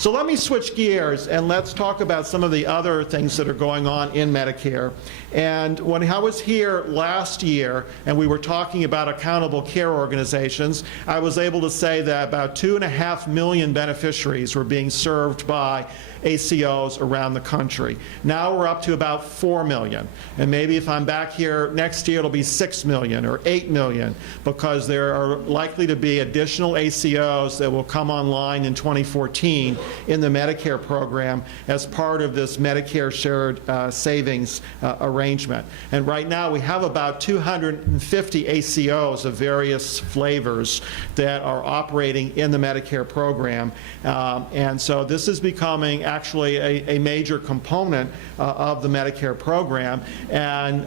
So let me switch gears and let's talk about some of the other things that are going on in Medicare. And when I was here last year and we were talking about accountable care organizations, I was able to say that about 2.5 million beneficiaries were being served by ACOs around the country. Now we're up to about 4 million. And maybe if I'm back here next year, it'll be 6 million or 8 million, because there are likely to be additional ACOs that will come online in 2014 in the Medicare program as part of this Medicare shared savings arrangement. And right now we have about 250 ACOs of various flavors that are operating in the Medicare program. And so this is becoming actually a major component of the Medicare program, and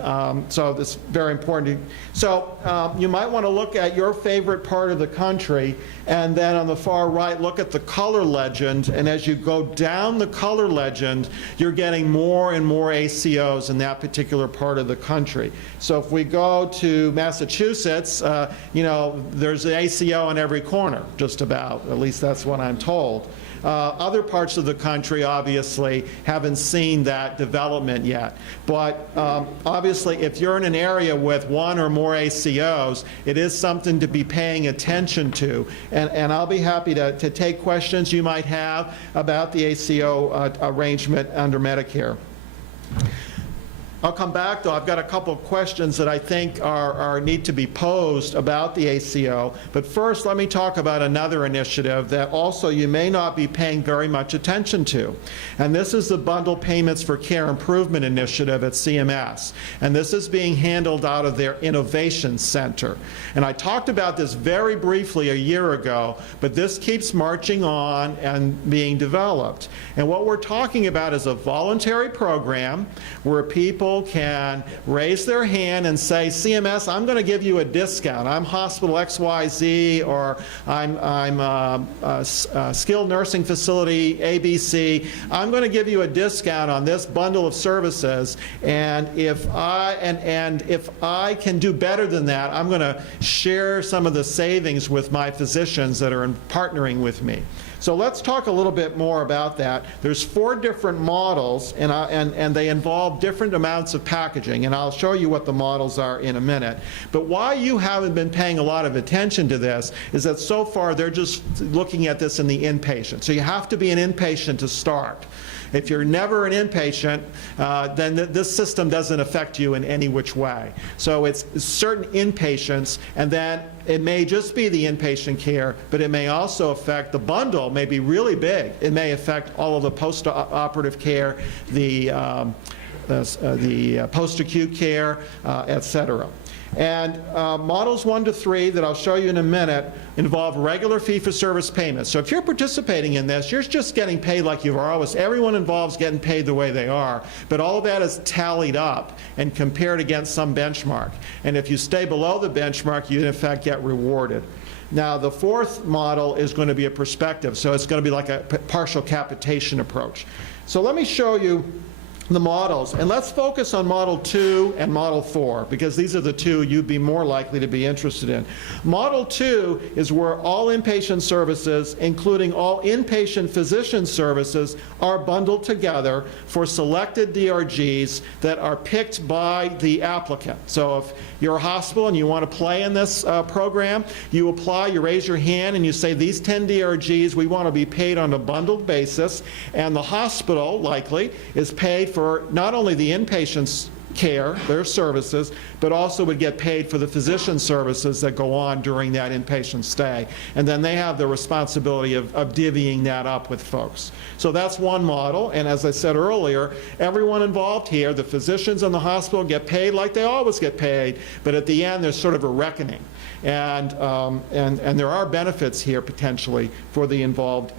so this is very important. So you might want to look at your favorite part of the country, and then on the far right look at the color legend, and as you go down the color legend you're getting more and more ACOs in that particular part of the country. So if we go to Massachusetts, you know, there's an ACO in every corner, just about, at least that's what I'm told. Other parts of the country obviously haven't seen that development yet. But obviously if you're in an area with one or more ACOs, it is something to be paying attention to. And I'll be happy to take questions you might have about the ACO arrangement under Medicare. I'll come back, though. I've got a couple of questions that I think need to be posed about the ACO. But first, let me talk about another initiative that also you may not be paying very much attention to. And this is the Bundle Payments for Care Improvement Initiative at CMS. And this is being handled out of their Innovation Center. And I talked about this very briefly a year ago, but this keeps marching on and being developed. And what we're talking about is a voluntary program where people can raise their hand and say, CMS, I'm going to give you a discount. I'm hospital XYZ, or I'm skilled nursing facility ABC. I'm going to give you a discount on this bundle of services, and if I can do better than that, I'm going to share some of the savings with my physicians that are partnering with me. So let's talk a little bit more about that. There's 4 different models, and they involve different amounts of packaging, and I'll show you what the models are in a minute. But why you haven't been paying a lot of attention to this is that so far they're just looking at this in the inpatient. So you have to be an inpatient to start. If you're never an inpatient, then this system doesn't affect you in any which way. So it's certain inpatients, and then it may just be the inpatient care, but it may also affect the bundle, may be really big. It may affect all of the post-operative care, the post-acute care, et cetera. And models 1 to 3 that I'll show you in a minute involve regular fee-for-service payments. So if you're participating in this, you're just getting paid like you are always. Everyone involved is getting paid the way they are. But all of that is tallied up and compared against some benchmark. And if you stay below the benchmark, you in effect get rewarded. Now the 4th model is going to be a prospective. So it's going to be like a partial capitation approach. So let me show you the models, and let's focus on Model 2 and Model 4, because these are the 2 you'd be more likely to be interested in. Model 2 is where all inpatient services, including all inpatient physician services, are bundled together for selected DRGs that are picked by the applicant. So if you're a hospital and you want to play in this program, you apply, you raise your hand, and you say, these 10 DRGs we want to be paid on a bundled basis, and the hospital, likely, is paid for not only the inpatient's care, their services, but also would get paid for the physician services that go on during that inpatient stay. And then they have the responsibility of divvying that up with folks. So that's one model, and as I said earlier, everyone involved here, the physicians in the hospital, get paid like they always get paid, but at the end there's sort of a reckoning. And there are benefits here potentially for the involved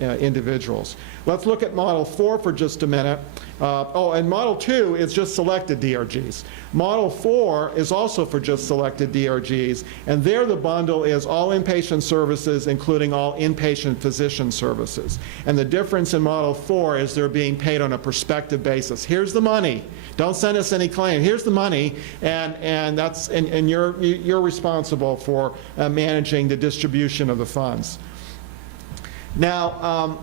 individuals. Let's look at Model 4 for just a minute. And Model 2 is just selected DRGs. Model 4 is also for just selected DRGs, and there the bundle is all inpatient services, including all inpatient physician services. And the difference in Model 4 is they're being paid on a prospective basis. Here's the money. Don't send us any claim. Here's the money, and you're responsible for managing the distribution of the funds. Now,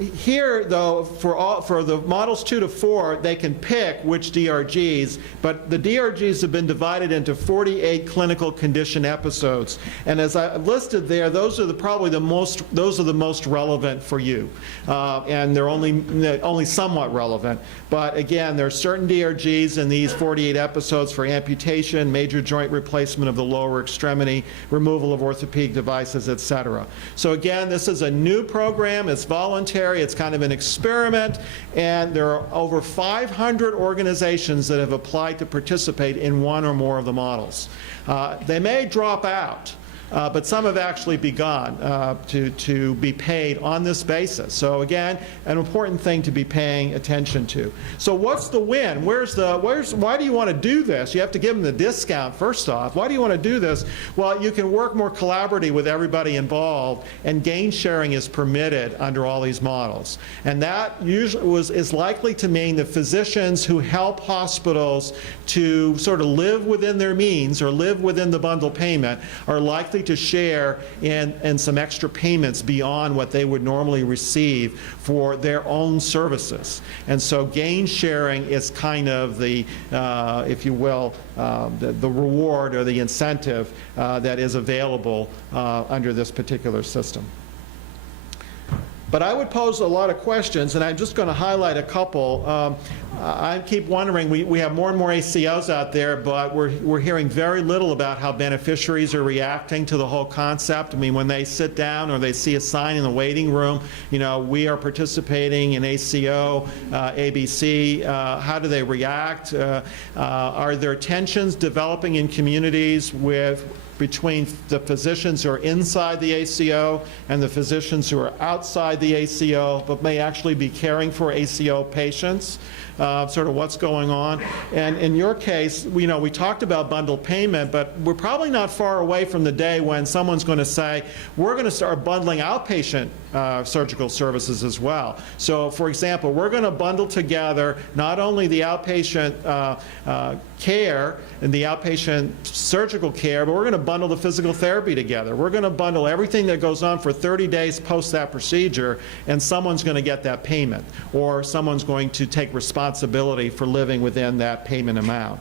here, though, for the models 2 to 4, they can pick which DRGs, but the DRGs have been divided into 48 clinical condition episodes. And as I listed there, those are probably the most relevant for you. And they're only somewhat relevant. But again, there are certain DRGs in these 48 episodes for amputation, major joint replacement of the lower extremity, removal of orthopedic devices, etc. So again, this is a new program. It's voluntary. It's kind of an experiment, and there are over 500 organizations that have applied to participate in one or more of the models. They may drop out, but some have actually begun to be paid on this basis. So again, an important thing to be paying attention to. So what's the win? Why do you want to do this? You have to give them the discount first off. Why do you want to do this? Well, you can work more collaboratively with everybody involved, and gain sharing is permitted under all these models. And that usually is likely to mean the physicians who help hospitals to sort of live within their means or live within the bundle payment are likely to share in some extra payments beyond what they would normally receive for their own services. And so gain sharing is kind of the, if you will, the reward or the incentive that is available under this particular system. But I would pose a lot of questions, and I'm just going to highlight a couple. I keep wondering, we have more and more ACOs out there, but we're hearing very little about how beneficiaries are reacting to the whole concept. I mean, when they sit down or they see a sign in the waiting room, you know, we are participating in ACO, ABC, how do they react? Are there tensions developing in communities between the physicians who are inside the ACO and the physicians who are outside the ACO but may actually be caring for ACO patients? Sort of what's going on. And in your case, we talked about bundled payment, but we're probably not far away from the day when someone's going to say, we're going to start bundling outpatient surgical services as well. So, for example, we're going to bundle together not only the outpatient care and the outpatient surgical care, but we're going to bundle the physical therapy together. We're going to bundle everything that goes on for 30 days post that procedure, and someone's going to get that payment, or someone's going to take responsibility for living within that payment amount.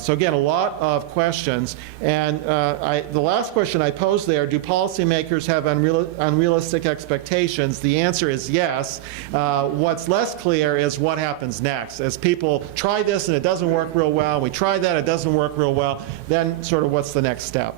So again, a lot of questions. And the last question I posed there, do policymakers have unrealistic expectations? The answer is yes. What's less clear is what happens next. As people try this and it doesn't work real well, we try that, it doesn't work real well, then sort of what's the next step?